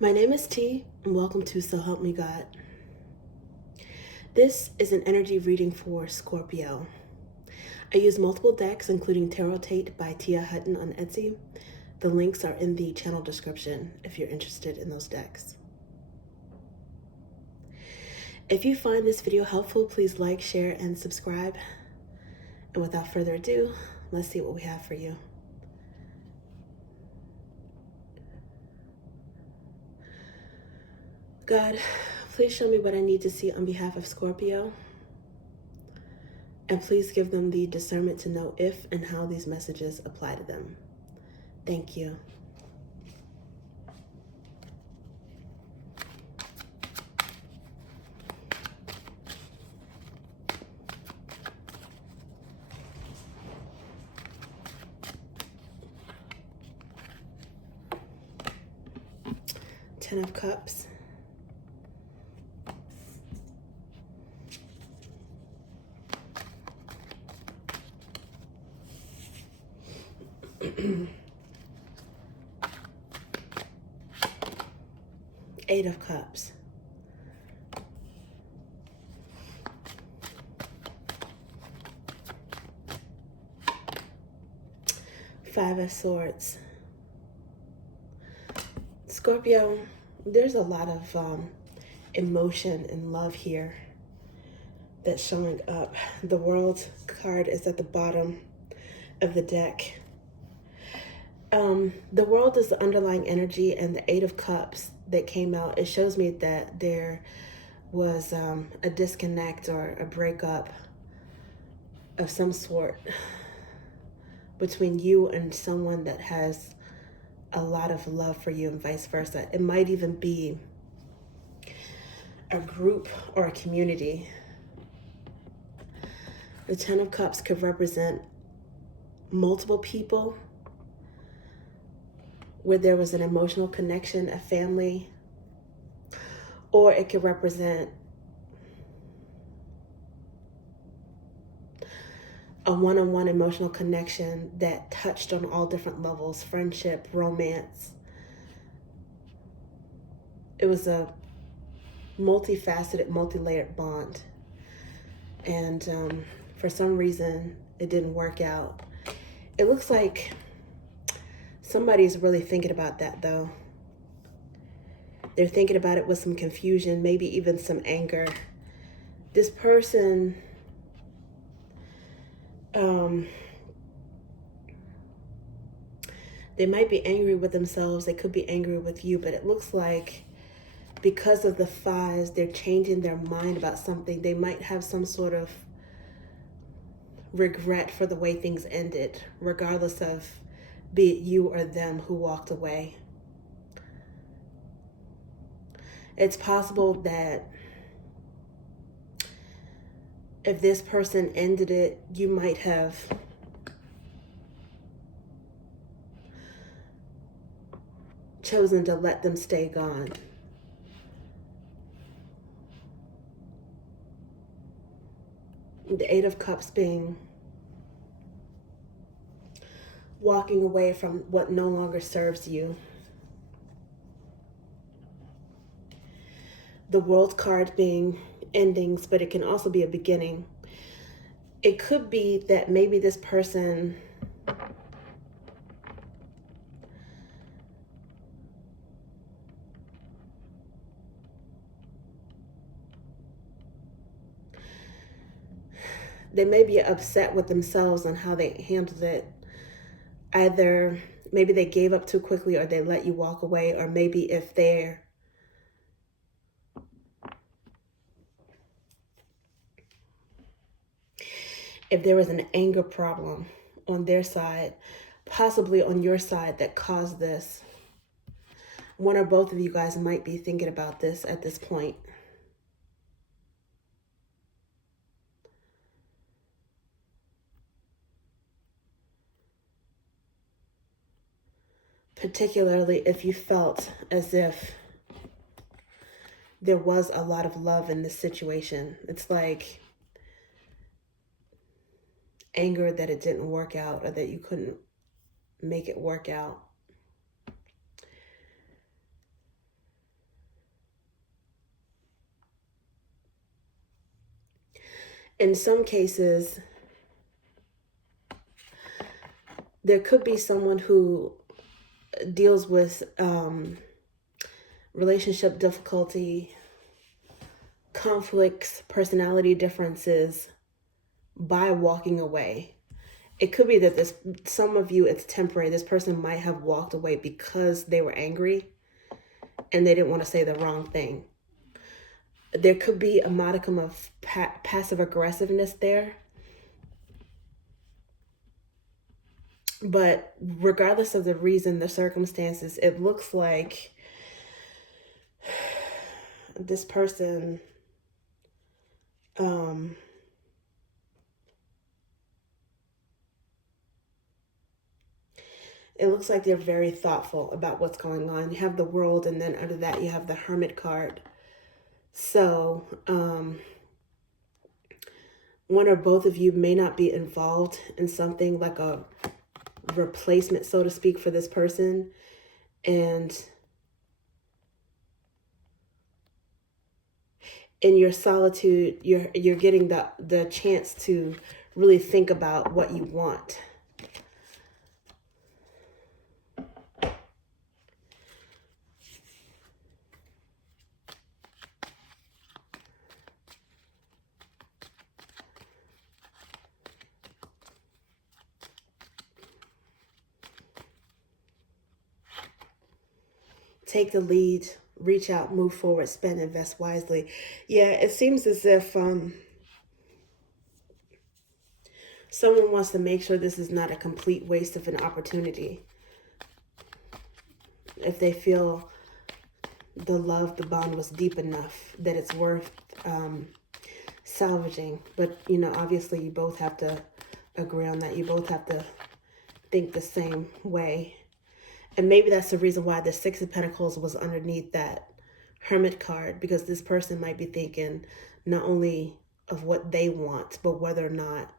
My name is T, and welcome to So Help Me God. This is an energy reading for Scorpio. I use multiple decks, including Tarot Tate by Tia Hutton on Etsy. The links are in the channel description if you're interested in those decks. If you find this video helpful, please like, share, and subscribe. And without further ado, let's see what we have for you. God, please show me what I need to see on behalf of Scorpio. And please give them the discernment to know if and how these messages apply to them. Thank you. Ten of Cups. Eight of Cups. Five of Swords. Scorpio, there's a lot of emotion and love here that's showing up. The World card is at the bottom of the deck. The World is the underlying energy, and the Eight of Cups that came out, it shows me that there was a disconnect or a breakup of some sort between you and someone that has a lot of love for you, and vice versa. It might even be a group or a community. The Ten of Cups could represent multiple people where there was an emotional connection, a family, or it could represent a one-on-one emotional connection that touched on all different levels: friendship, romance. It was a multifaceted, multi-layered bond. And for some reason, it didn't work out. It looks like somebody's really thinking about that, though. They're thinking about it with some confusion, maybe even some anger. This person, they might be angry with themselves. They could be angry with you, but it looks like because of the fives, they're changing their mind about something. They might have some sort of regret for the way things ended, regardless of be it you or them who walked away. It's possible that if this person ended it, you might have chosen to let them stay gone. The Eight of Cups being walking away from what no longer serves you. The World card being endings, but it can also be a beginning. It could be that maybe this person they may be upset with themselves on how they handled it. Either maybe they gave up too quickly, or they let you walk away, or maybe if there was an anger problem on their side, possibly on your side, that caused this. One or both of you guys might be thinking about this at this point. Particularly if you felt as if there was a lot of love in this situation. It's like anger that it didn't work out, or that you couldn't make it work out. In some cases, there could be someone who deals with relationship difficulty, conflicts, personality differences by walking away. It could be that some of you, it's temporary. This person might have walked away because they were angry and they didn't want to say the wrong thing. There could be a modicum of passive aggressiveness there. But regardless of the reason, the circumstances, it looks like this person it looks like they're very thoughtful about what's going on. You have the World, and then under that you have the Hermit card. So one or both of you may not be involved in something like a replacement, so to speak, for this person. And in your solitude, you're getting the chance to really think about what you want. Take the lead, reach out, move forward, spend, invest wisely. Yeah, it seems as if someone wants to make sure this is not a complete waste of an opportunity. If they feel the love, the bond was deep enough that it's worth salvaging. But, you know, obviously you both have to agree on that. You both have to think the same way. And maybe that's the reason why the Six of Pentacles was underneath that Hermit card, because this person might be thinking not only of what they want, but whether or not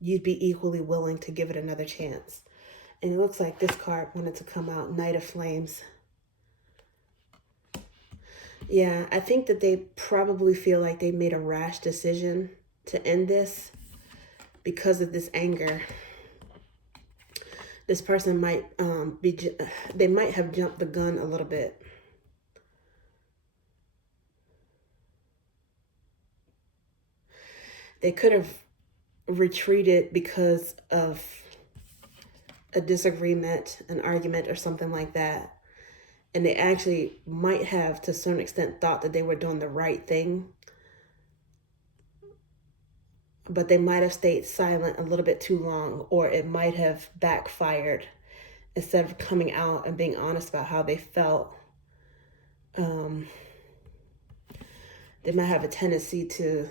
you'd be equally willing to give it another chance. And it looks like this card wanted to come out, Knight of Flames. Yeah, I think that they probably feel like they made a rash decision to end this because of this anger. This person might they might have jumped the gun a little bit. They could have retreated because of a disagreement, an argument, or something like that. And they actually might have, to a certain extent, thought that they were doing the right thing. But they might have stayed silent a little bit too long, or it might have backfired. Instead of coming out and being honest about how they felt, they might have a tendency to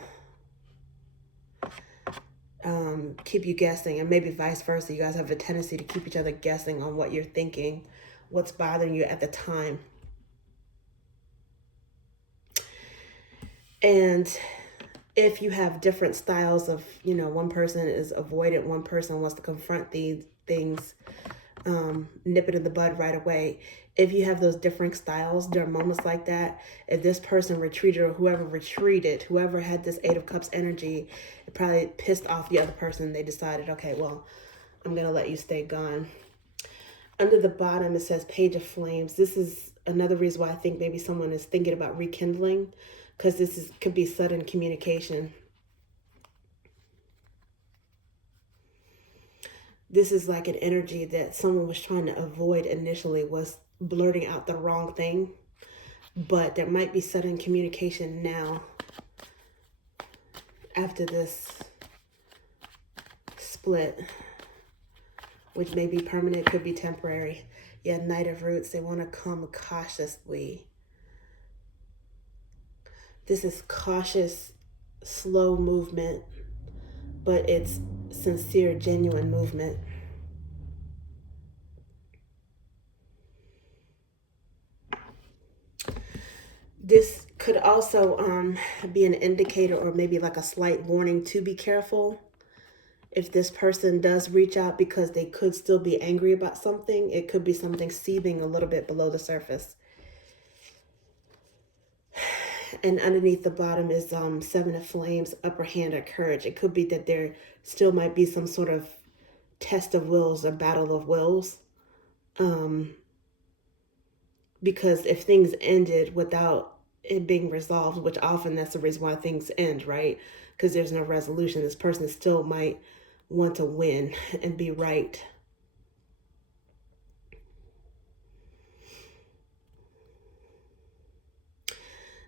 keep you guessing, and maybe vice versa. You guys have a tendency to keep each other guessing on what you're thinking, what's bothering you at the time. And if you have different styles of, you know, one person is avoidant, one person wants to confront these things, nip it in the bud right away. If you have those different styles, there are moments like that. If this person retreated, or whoever had this Eight of Cups energy, it probably pissed off the other person. They decided, okay, well, I'm going to let you stay gone. Under the bottom, it says Page of Flames. This is another reason why I think maybe someone is thinking about rekindling, because this could be sudden communication. This is like an energy that someone was trying to avoid initially, was blurting out the wrong thing. But there might be sudden communication now after this split, which may be permanent, could be temporary. Yeah, Knight of Roots, they want to come cautiously. This is cautious, slow movement, but it's sincere, genuine movement. This could also be an indicator, or maybe like a slight warning to be careful. If this person does reach out, because they could still be angry about something, it could be something seething a little bit below the surface. And underneath the bottom is Seven of Flames, upper hand or courage. It could be that there still might be some sort of test of wills or battle of wills. Because if things ended without it being resolved, which often that's the reason why things end, right? Because there's no resolution. This person still might want to win and be right.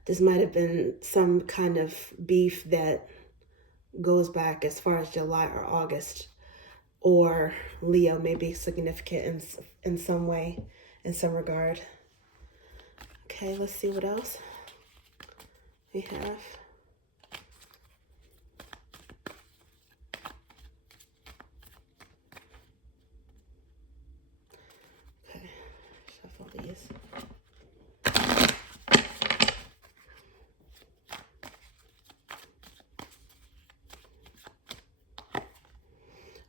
This might have been some kind of beef that goes back as far as July or August, or Leo may be significant in some way, in some regard. Okay, let's see what else we have. Okay, shuffle these.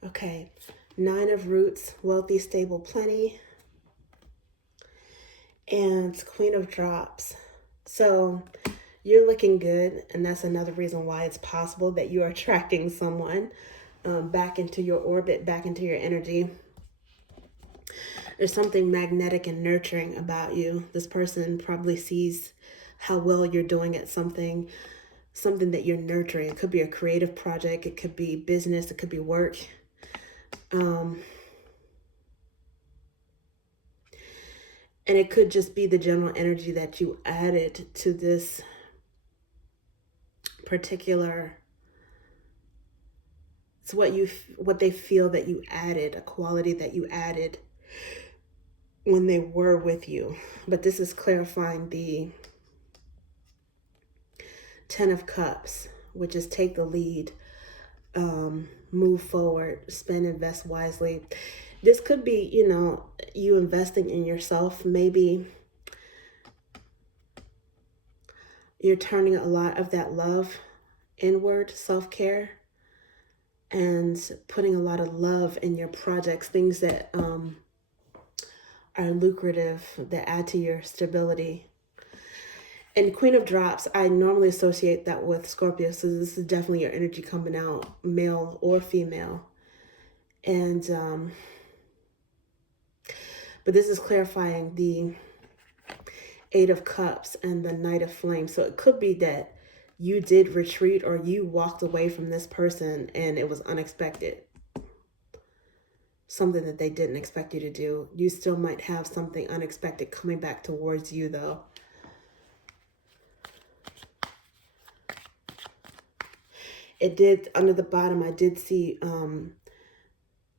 Okay, Nine of Roots, wealthy, stable, plenty. And Queen of Drops. So you're looking good, and that's another reason why it's possible that you are attracting someone back into your orbit, back into your energy. There's something magnetic and nurturing about you. This person probably sees how well you're doing at something that you're nurturing. It could be a creative project, it could be business, it could be work. And it could just be the general energy that you added to this particular, it's what they feel that you added, a quality that you added when they were with you. But this is clarifying the Ten of Cups, which is take the lead, move forward, spend, invest wisely. This could be, you investing in yourself. Maybe you're turning a lot of that love inward, self-care, and putting a lot of love in your projects, things that are lucrative, that add to your stability. And Queen of Drops, I normally associate that with Scorpio, so this is definitely your energy coming out, male or female. And but this is clarifying the Eight of Cups and the Knight of Flames. So it could be that you did retreat or you walked away from this person and it was unexpected. Something that they didn't expect you to do. You still might have something unexpected coming back towards you, though. It did, under the bottom, I did see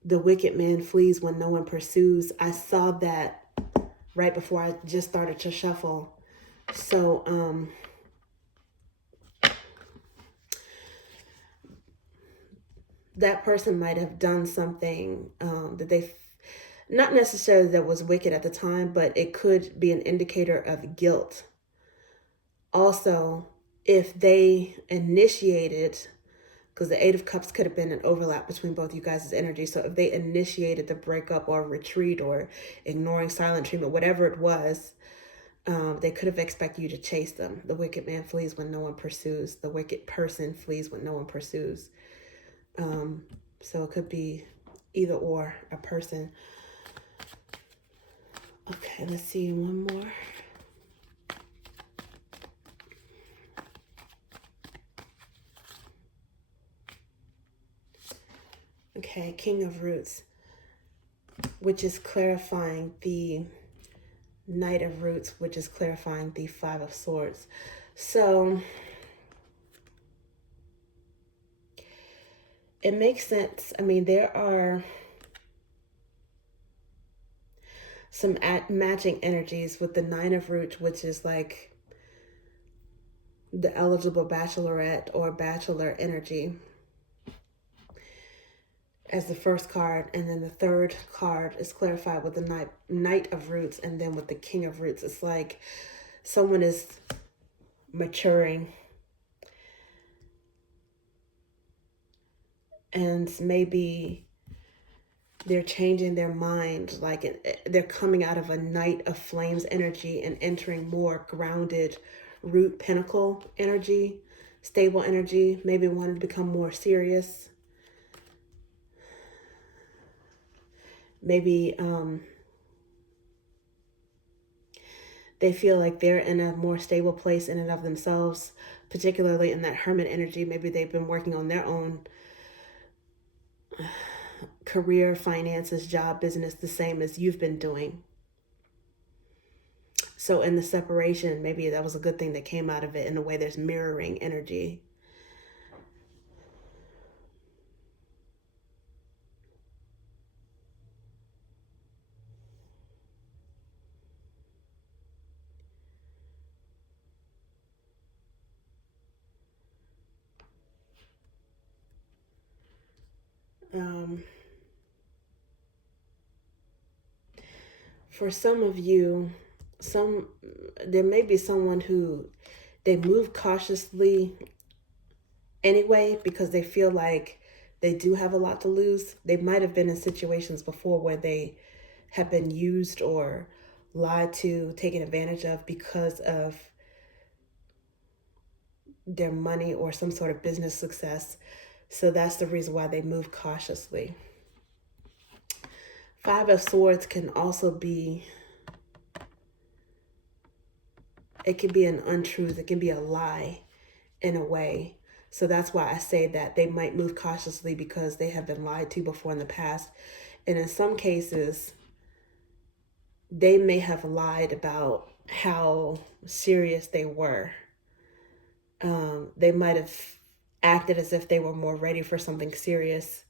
the wicked man flees when no one pursues. I saw that right before I just started to shuffle. So, that person might have done something that they, not necessarily that was wicked at the time, but it could be an indicator of guilt. Also, if they initiated, because the Eight of Cups could have been an overlap between both you guys' energy. So if they initiated the breakup or retreat or ignoring, silent treatment, whatever it was, they could have expected you to chase them. The wicked man flees when no one pursues. The wicked person flees when no one pursues. So it could be either or, a person. Okay, let's see one more. Okay, King of Roots, which is clarifying the Knight of Roots, which is clarifying the Five of Swords. So it makes sense. I mean, there are some matching energies with the Nine of Roots, which is like the eligible bachelorette or bachelor energy as the first card, and then the third card is clarified with the Knight of Roots, and then with the King of Roots. It's like someone is maturing, and maybe they're changing their mind, like they're coming out of a Knight of Flames energy and entering more grounded, root pentacle energy, stable energy, maybe wanting to become more serious. Maybe they feel like they're in a more stable place in and of themselves, particularly in that hermit energy. Maybe they've been working on their own career, finances, job, business, the same as you've been doing. So in the separation, maybe that was a good thing that came out of it. In a way, there's mirroring energy. For some of you, there may be someone who they move cautiously anyway because they feel like they do have a lot to lose. They might have been in situations before where they have been used or lied to, taken advantage of because of their money or some sort of business success. So that's the reason why they move cautiously. Five of Swords can also be, it can be an untruth. It can be a lie in a way. So that's why I say that they might move cautiously because they have been lied to before in the past. And in some cases, they may have lied about how serious they were. They might have acted as if they were more ready for something serious.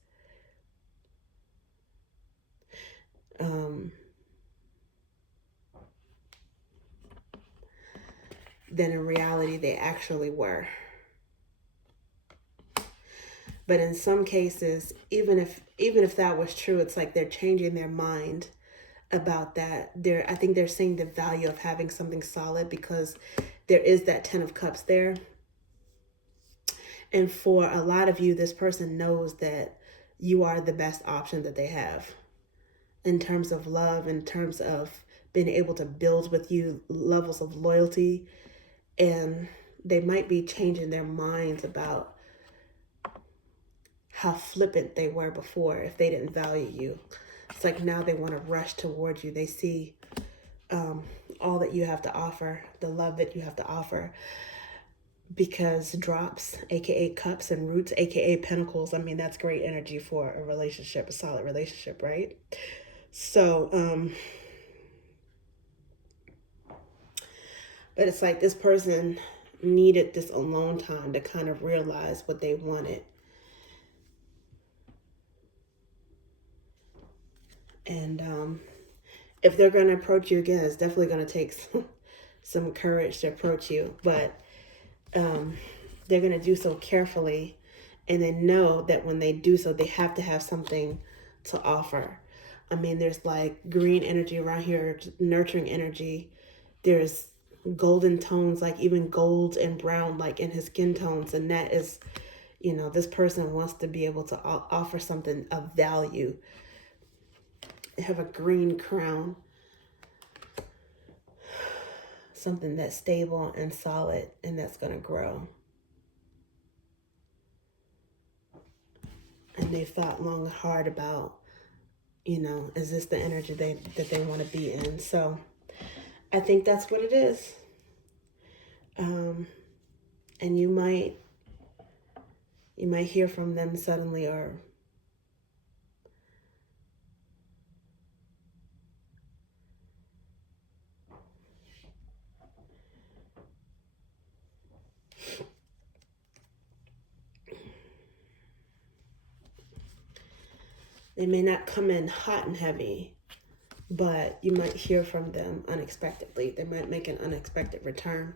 Than in reality they actually were. But in some cases, even if that was true, it's like they're changing their mind about that. I think they're seeing the value of having something solid because there is that 10 of Cups there. And for a lot of you, this person knows that you are the best option that they have in terms of love, in terms of being able to build with you levels of loyalty. And they might be changing their minds about how flippant they were before if they didn't value you. It's like now they want to rush towards you. They see all that you have to offer, the love that you have to offer. Because drops, aka cups, and roots, aka pentacles, I mean, that's great energy for a relationship, a solid relationship, right? So, but it's like this person needed this alone time to kind of realize what they wanted. And if they're going to approach you again, it's definitely going to take some courage to approach you. But they're going to do so carefully. And they know that when they do so, they have to have something to offer. I mean, there's like green energy around here, nurturing energy. There's golden tones, like even gold and brown, like in his skin tones. And that is, this person wants to be able to offer something of value. They have a green crown. Something that's stable and solid and that's going to grow. And they've thought long and hard about, is this the energy that they want to be in? So I think that's what it is. And you might hear from them suddenly, or they may not come in hot and heavy, but you might hear from them unexpectedly. They might make an unexpected return.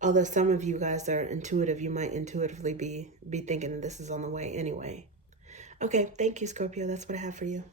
Although some of you guys are intuitive, you might intuitively be thinking that this is on the way anyway. Okay, thank you, Scorpio. That's what I have for you.